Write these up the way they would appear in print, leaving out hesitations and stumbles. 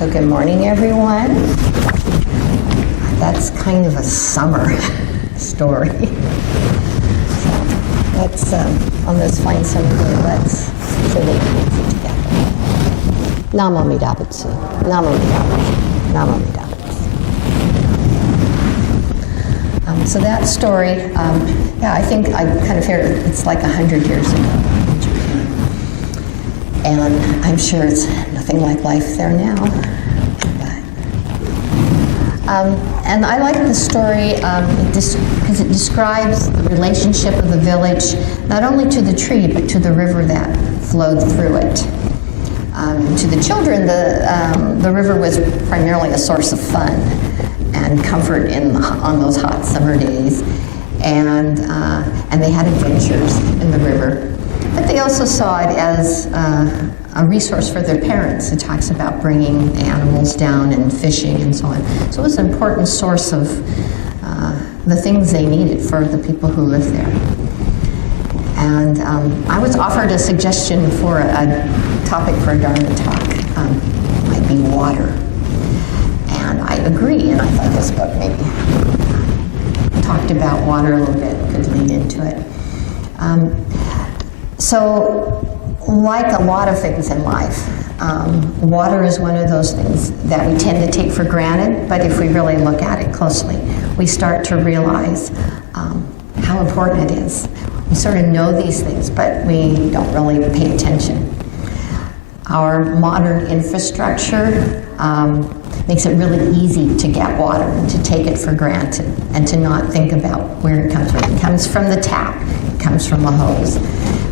So good morning, everyone. That's kind of a summer story. So let's find some good. Let's say the together. Namo Amida Butsu. Namo Amida Butsu. Namo Amida Butsu. So that story, I think I kind of heard it's like 100 years ago in Japan. And I'm sure it's nothing like life there now. And I like the story because it describes the relationship of the village, not only to the tree, but to the river that flowed through it. To the children, the river was primarily a source of fun and comfort on those hot summer days. And they had adventures in the river. But they also saw it as a resource for their parents. It talks about bringing the animals down and fishing and so on. So it was an important source of the things they needed for the people who lived there. And I was offered a suggestion for a topic for a Dharma talk. Might be water. And I agree, and I thought this book maybe talked about water a little bit, could lead into it. So, like a lot of things in life, water is one of those things that we tend to take for granted, but if we really look at it closely, we start to realize how important it is. We sort of know these things, but we don't really pay attention. Our modern infrastructure makes it really easy to get water and to take it for granted and to not think about where it comes from. It comes from the tap, it comes from a hose,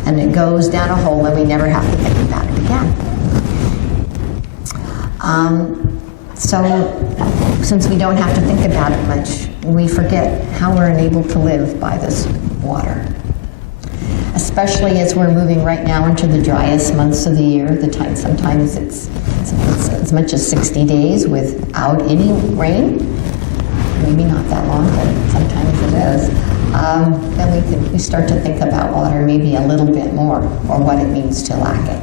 and it goes down a hole and we never have to think about it again. So since we don't have to think about it much, we forget how we're enabled to live by this water. Especially as we're moving right now into the driest months of the year, sometimes it's as much as 60 days without any rain. Maybe not that long, but sometimes it is. Then we start to think about water maybe a little bit more, or what it means to lack it.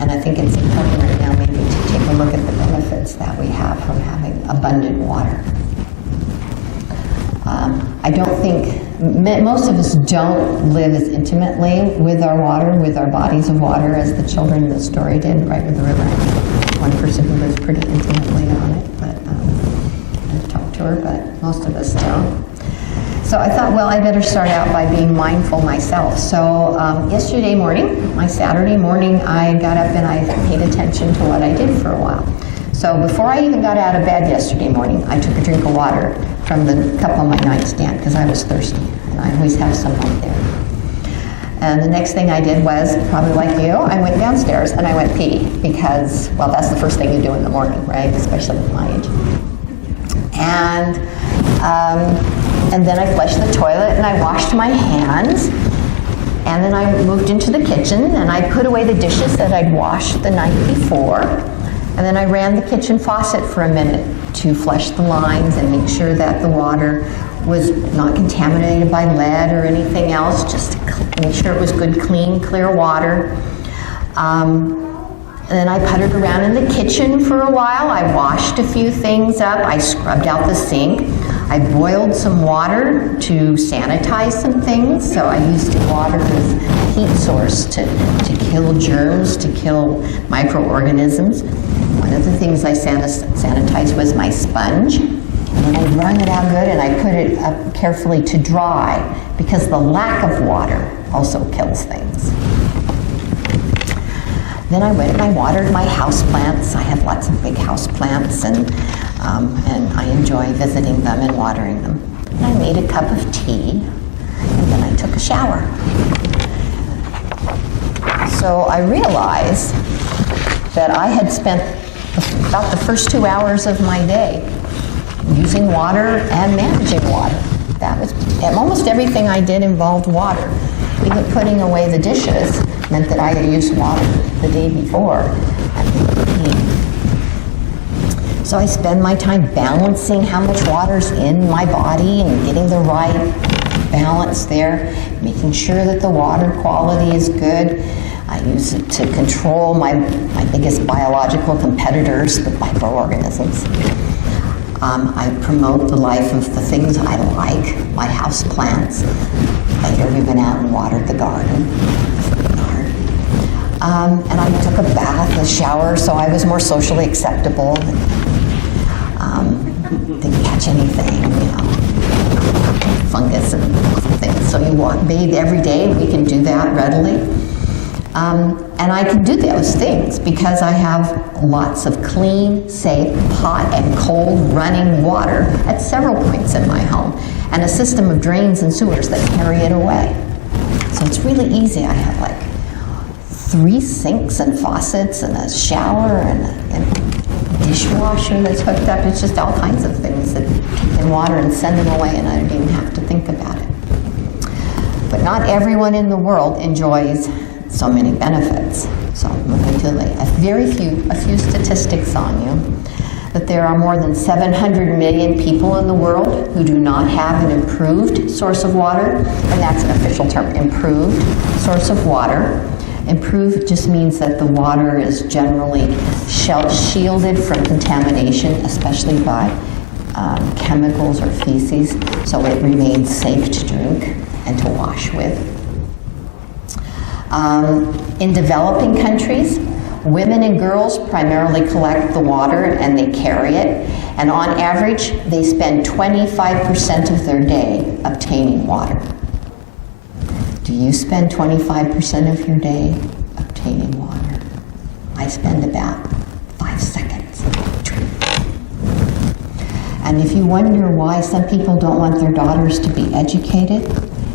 And I think it's important right now maybe to take a look at the benefits that we have from having abundant water. I don't think, most of us don't live as intimately with our water, with our bodies of water, as the children in the story did, right with the river. One person who lives pretty intimately on it, but I've talked to her, but most of us don't. So I thought, well, I better start out by being mindful myself. So yesterday morning, my Saturday morning, I got up and I paid attention to what I did for a while. So before I even got out of bed yesterday morning, I took a drink of water from the cup on my nightstand because I was thirsty, and I always have some right there. And the next thing I did was, probably like you, I went downstairs and I went pee because, well, that's the first thing you do in the morning, right? Especially at my age. And then I flushed the toilet and I washed my hands. And then I moved into the kitchen and I put away the dishes that I'd washed the night before. And then I ran the kitchen faucet for a minute to flush the lines and make sure that the water was not contaminated by lead or anything else, just to make sure it was good, clean, clear water. And then I puttered around in the kitchen for a while. I washed a few things up. I scrubbed out the sink. I boiled some water to sanitize some things. So I used water as a heat source to kill germs, to kill microorganisms. One of the things I sanitized was my sponge. And then I wrung it out good and I put it up carefully to dry because the lack of water also kills things. Then I went and I watered my house plants. I have lots of big house plants and I enjoy visiting them and watering them. And I made a cup of tea and then I took a shower. So I realized that I had spent about the first 2 hours of my day using water and managing water. That was, almost everything I did involved water. Even putting away the dishes meant that I had used water the day before. So I spend my time balancing how much water's in my body and getting the right balance there, making sure that the water quality is good. I use it to control my biggest biological competitors, the microorganisms. I promote the life of the things I like, my house plants. Later we went out and watered the garden. And I took a bath, a shower, so I was more socially acceptable. Didn't catch anything, fungus and things. So you bathe every day. We can do that readily. And I can do those things because I have lots of clean, safe, hot, and cold running water at several points in my home, and a system of drains and sewers that carry it away. So it's really easy. I have like 3 sinks and faucets and a shower and a dishwasher that's hooked up. It's just all kinds of things that take in water and send them away, and I don't even have to think about it. But not everyone in the world enjoys so many benefits. So I'm going to lay a few statistics on you. That there are more than 700 million people in the world who do not have an improved source of water, and that's an official term, improved source of water. Improved just means that the water is generally shielded from contamination, especially by chemicals or feces, so it remains safe to drink and to wash with. In developing countries, women and girls primarily collect the water and they carry it, and on average, they spend 25% of their day obtaining water. Do you spend 25% of your day obtaining water? I spend about 5 seconds. And if you wonder why some people don't want their daughters to be educated,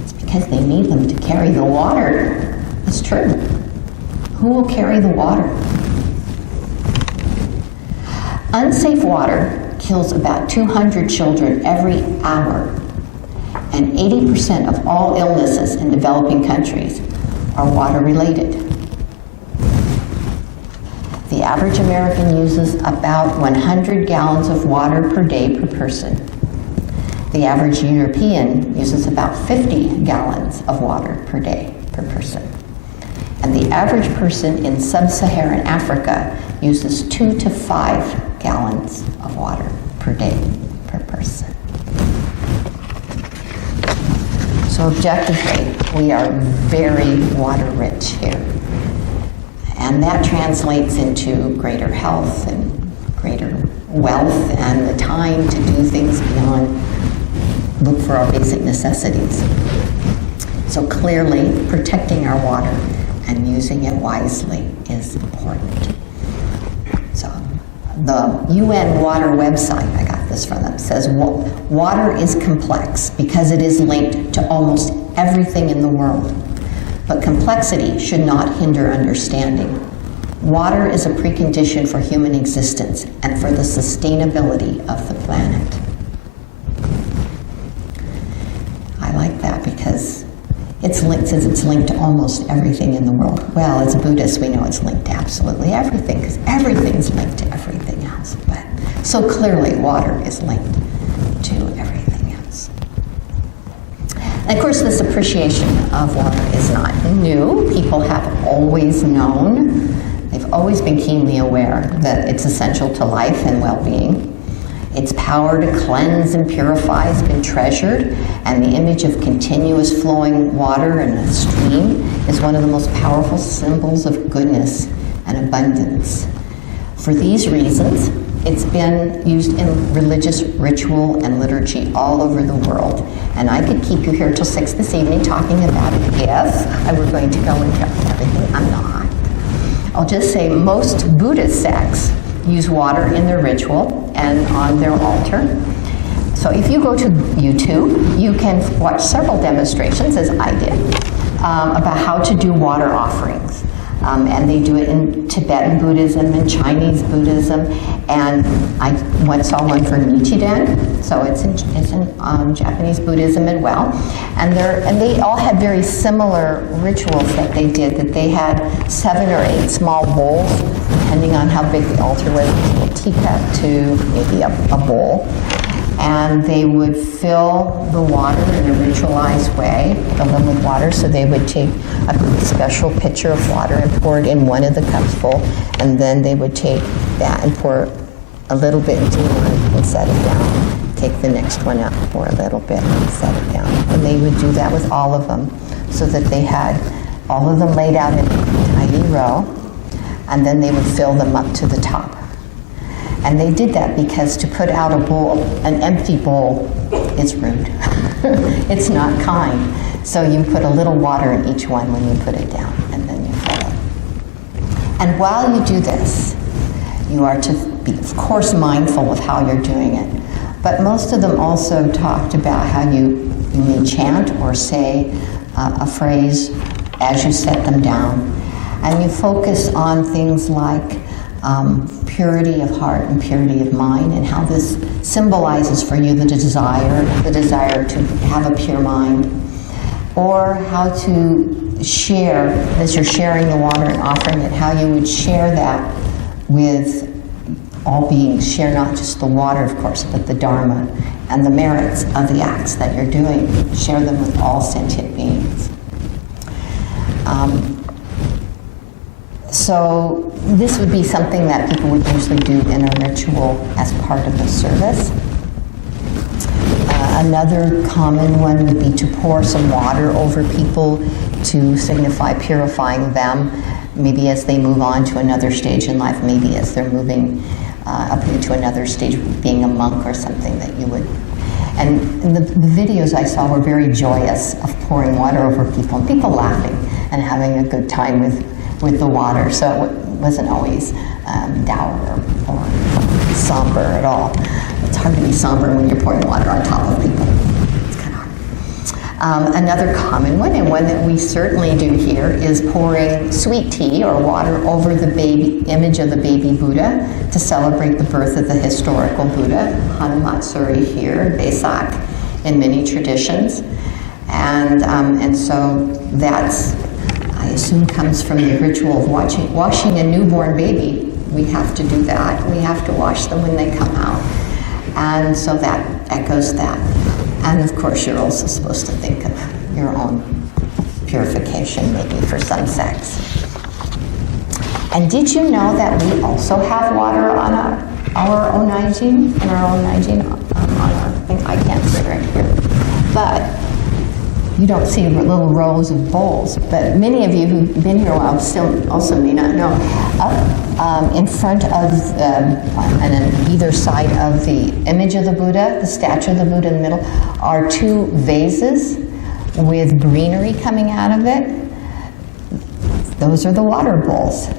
it's because they need them to carry the water. It's true. Who will carry the water? Unsafe water kills about 200 children every hour, and 80% of all illnesses in developing countries are water-related. The average American uses about 100 gallons of water per day per person. The average European uses about 50 gallons of water per day per person. And the average person in sub-Saharan Africa uses 2 to 5 gallons of water per day per person. So objectively, we are very water rich here. And that translates into greater health and greater wealth and the time to do things beyond look for our basic necessities. So clearly, protecting our water and using it wisely is important. So the UN water website, I got this from them, says water is complex because it is linked to almost everything in the world. But complexity should not hinder understanding. Water is a precondition for human existence and for the sustainability of the planet. I like that because says it's linked to almost everything in the world. Well, as Buddhists, we know it's linked to absolutely everything, because everything's linked to everything else. But so clearly, water is linked to everything else. And of course, this appreciation of water is not new. People have always known. They've always been keenly aware that it's essential to life and well-being. Its power to cleanse and purify has been treasured, and the image of continuous flowing water in a stream is one of the most powerful symbols of goodness and abundance. For these reasons, it's been used in religious ritual and liturgy all over the world. And I could keep you here till 6 this evening talking about it if I were going to go into everything. I'm not. I'll just say most Buddhist sects use water in their ritual and on their altar. So if you go to YouTube, you can watch several demonstrations, as I did, about how to do water offerings. And they do it in Tibetan Buddhism and Chinese Buddhism, and I once saw one for Nichiren, so it's in Japanese Buddhism as well. And they all had very similar rituals that they did, that they had 7 or 8 small bowls, depending on how big the altar was, a teacup to maybe a bowl. And they would fill the water in a ritualized way, fill them with water. So they would take a special pitcher of water and pour it in one of the cups full, and then they would take that and pour a little bit into one and set it down. Take the next one out, pour a little bit and set it down. And they would do that with all of them, so that they had all of them laid out in a tidy row, and then they would fill them up to the top. And they did that because to put out a bowl, an empty bowl, is rude. It's not kind. So you put a little water in each one when you put it down, and then you fill it. And while you do this, you are to be, of course, mindful of how you're doing it. But most of them also talked about how you may chant or say a phrase as you set them down. And you focus on things like purity of heart and purity of mind, and how this symbolizes for you the desire to have a pure mind, or how to share, as you're sharing the water and offering it, how you would share that with all beings. Share not just the water, of course, but the Dharma and the merits of the acts that you're doing. Share them with all sentient beings. So this would be something that people would usually do in a ritual as part of the service. Another common one would be to pour some water over people to signify purifying them, maybe as they move on to another stage in life, maybe as they're moving up into another stage, being a monk or something that you would. And the videos I saw were very joyous of pouring water over people, and people laughing and having a good time with the water. So it wasn't always dour or somber at all. It's hard to be somber when you're pouring water on top of people. It's kind of hard. Another common one, and one that we certainly do here, is pouring sweet tea or water over the image of the baby Buddha to celebrate the birth of the historical Buddha, Hanumatsuri here, Vesak, in many traditions. And so that's, I assume, comes from the ritual of washing a newborn baby. We have to do that. We have to wash them when they come out. And so that echoes that. And of course, you're also supposed to think of your own purification, maybe for some sects. And did you know that we also have water on our own hygiene, in our own hygiene, on our thing? I can't see it right here. But you don't see little rows of bowls, but many of you who've been here a while still also may not know. Up in front of, and on either side of the image of the Buddha, the statue of the Buddha in the middle, are two vases with greenery coming out of it. Those are the water bowls.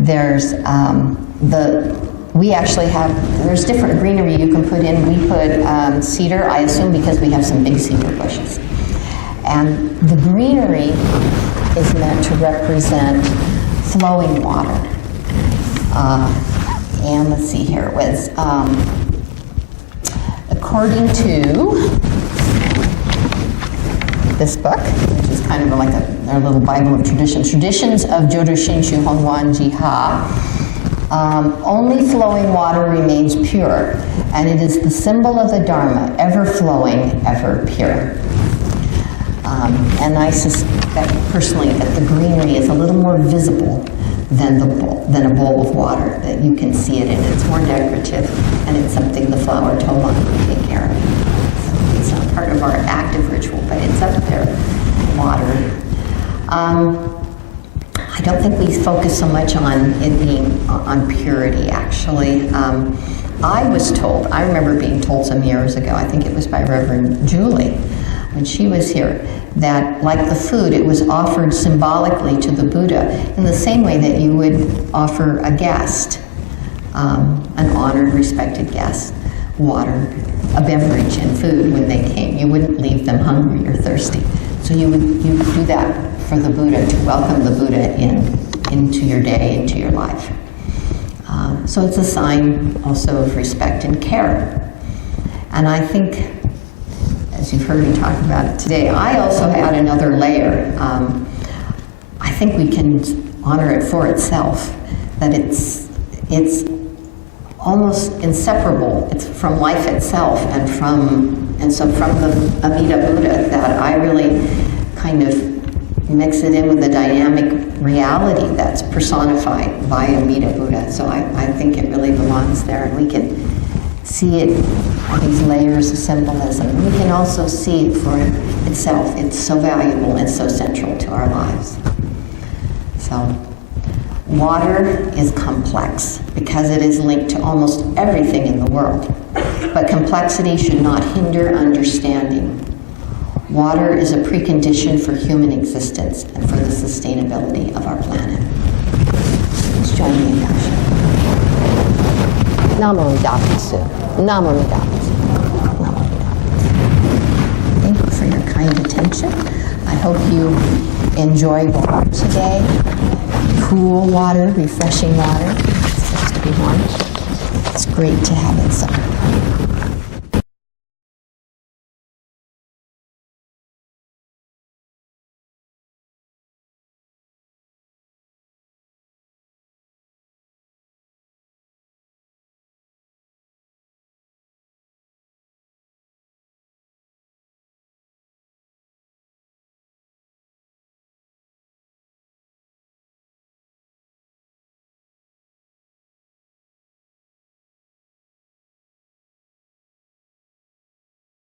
There's we actually have, there's different greenery you can put in. We put cedar, I assume, because we have some big cedar bushes. And the greenery is meant to represent flowing water. And let's see here, it was, according to this book, which is kind of like a little Bible of traditions of Jodo, Shinshu, Hongwanji-ha, only flowing water remains pure, and it is the symbol of the Dharma, ever flowing, ever pure. And I suspect personally that the greenery is a little more visible than a bowl of water, that you can see it in. It's more decorative, and it's something the flower toba can take care of. So it's not part of our active ritual, but it's up there, water. I don't think we focus so much on it being on purity, actually. I remember being told some years ago, I think it was by Reverend Julie, when she was here, that like the food, it was offered symbolically to the Buddha in the same way that you would offer a guest, an honored, respected guest, water, a beverage and food when they came. You wouldn't leave them hungry or thirsty. So you would do that for the Buddha, to welcome the Buddha into your day, into your life. So it's a sign also of respect and care. And I think, as you've heard me talk about it today, I also add another layer. I think we can honor it for itself, that it's almost inseparable. It's from life itself, and so from the Amida Buddha that I really kind of mix it in with the dynamic reality that's personified by Amida Buddha. So I think it really belongs there, and we can see it, these layers of symbolism. We can also see it for itself. It's so valuable and so central to our lives. So water is complex because it is linked to almost everything in the world. But complexity should not hinder understanding. Water is a precondition for human existence and for the sustainability of our planet. Please join me in Kasha. Namo Amida Butsu. Namo Amida Butsu. Namo Amida Butsu. Thank you for your kind attention. I hope you enjoy water today. Cool water, refreshing water. It's supposed to be warm. It's great to have it so.